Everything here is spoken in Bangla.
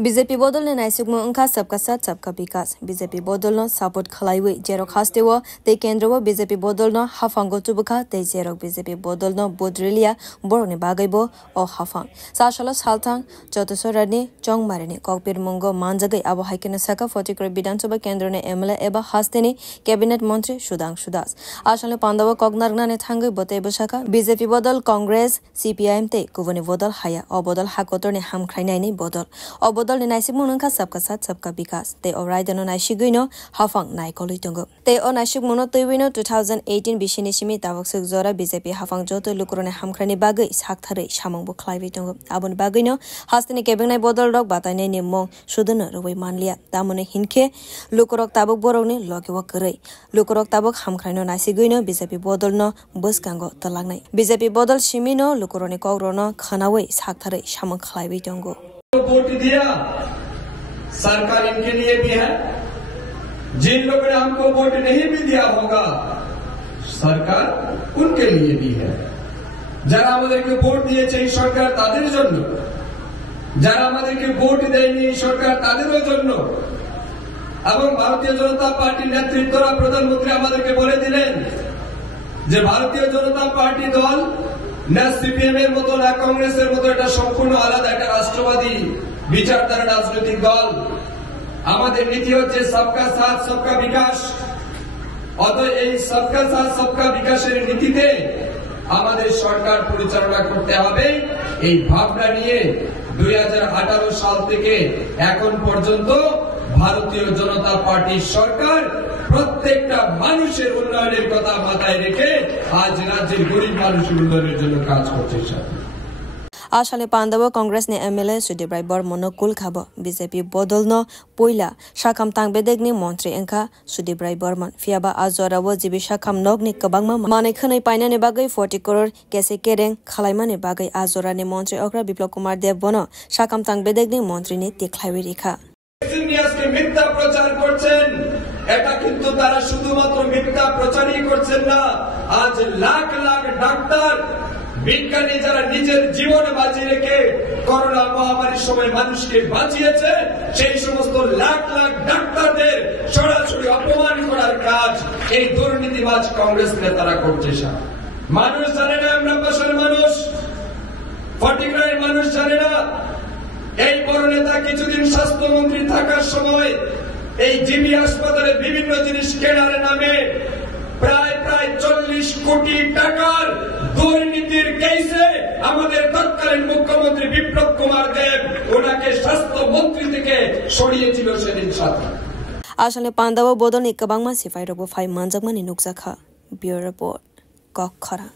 बीजेपी बदल ने नाइसुकमो उनका सबका साथ सबका विकास बीजेपी बदल न सपोर्ट खलाइवे जेरो खास्ते वो ते केंद्र वो बीजेपी बदल न हाफांगो चुबका ते जेरो बीजेपी बदल न बोद्रेलिया बोरने बागैबो ओ हाफांग साशाला सालथांग चतुसरने चोंगमारने कॉकपिर मंगो मानजगै अब हाइकेन सका 40 करोड़ विधानसभा केंद्र ने एमएलए एबा हास्तेने कैबिनेट मंत्री सुदांशु दास आशले पांडव कॉगनारगना ने थांगै बते बसाका बीजेपी बदल कांग्रेस सीपीआईएम ते कुवने बदल हाया ओ बदल हाकोतर ने हामख्राइनाय नै बदल ओ बदल ने नाइसिक मुनखा सबका साथ सबका विकास ते ओराइदनो नाइसिगैनो हाफांग नाइकलि दंगो ते ओ नाइसिक मुनो तैविनो 2018 बिसिनि सिमि तावकसक जरा बीजेपी हाफांग जतो लुकुरने हामख्राइनि बागै साखथारै सामंबो खलाइबि दंगो आबुन बागैनो हास्तिनि केबिंनाय बदल रक बातायनाय निमं सुदनो रवै मानलिया दामने हिनखे लुकुरक ताबक बरकनि लकेवा गरै लुकुरक ताबक हामख्राइनो नाइसिगैनो बीजेपी बदल न बसकांगो तलांगनाय बीजेपी बदल सिमिनो लुकुरने कौरनो खनावै साखथारै सामं खलाइबि दंगो वोट दिया सरकार इनके लिए भी है जिन लोगों ने हमको वोट नहीं भी दिया होगा सरकार उनके लिए भी है যারা আমাদেরকে ভোট দিয়েছে এই সরকার তাদের জন্য যারা আমাদেরকে ভোট দেয়নি এই সরকার তাদেরও জন্য এবং ভারতীয় জনতা পার্টির নেতৃত্বরা প্রধানমন্ত্রী আমাদেরকে বলে দিলেন যে ভারতীয় জনতা পার্টি দল না সিপিএম এর মতো না কংগ্রেসের মতো এটা সম্পূর্ণ আলাদা একটা রাষ্ট্রবাদী বিচারধারা রাজনৈতিক দল আমাদের নীতি হচ্ছে সবকা সাথ সবকা বিকাশ অতএব এই সবকা সাথ সবকা বিকাশের নীতিতে আমাদের সরকার পরিচালনা করতে হবে এই ভাবনা নিয়ে 2018 সাল থেকে এখন পর্যন্ত ভারতীয় জনতা পার্টির সরকার প্রত্যেকটা মানুষের উন্নয়নের কথা মাথায় রেখে আজ রাজ্যের গরিব মানুষের উন্নয়নের জন্য কাজ করছে आशाले पांडव कांग्रेस ने एमएलए सुदीप राय बर्मन कुल खाब बीजेपी बदल न पोइला शाखाम तांगबेदेगनि मंत्री एंखा सुदीप राय बर्मन फियाबा आजरावो जिबि शाखाम नगनि कबांगमा माने खनै पाइनाने बागै 40 करोड़ केसे केरें खालाइमाने बागै आजरानि मंत्री अग्रा बिप्लव कुमार देव बनो शाखाम तांगबेदेगनि मंत्रीनि तेख्लाइबि रेखा আজকে মিথ্যা প্রচার করছেন এটা কিন্তু তারা শুধুমাত্র মিথ্যা প্রচারই করছেন না আজ লাখ লাখ ডাক্তার বিজ্ঞানী যারা নিজের জীবন বাঁচিয়ে রেখে করোনা মহামারীর সময় মানুষকে বাঁচিয়েছে সেই সমস্ত লাখ লাখ ডাক্তারদের সরাসরি অপমান করার কাজ এই দুর্নীতিবাজ কংগ্রেস নেতারা করছে মানুষ জানে না আমরা পাশের মানুষ ফটিকরায়ের মানুষ জানে না এই বড় নেতা কিছুদিন স্বাস্থ্যমন্ত্রী থাকার সময় এই জিবি হাসপাতালে বিভিন্ন জিনিস কেনার নামে প্রায় 40 কোটি টাকার দুর্নীতির কেসে আমাদের তৎকালীন মুখ্যমন্ত্রী বিপ্লব কুমার দেব ওনাকে স্বাস্থ্যমন্ত্রী থেকে সরিয়েছিল সেদিন সাথে আসলে পান্ডব বদল নিকবাংমা সিফাই রব 5 মানজাকমানি নুকজাখা বিউরো রিপোর্ট কখরা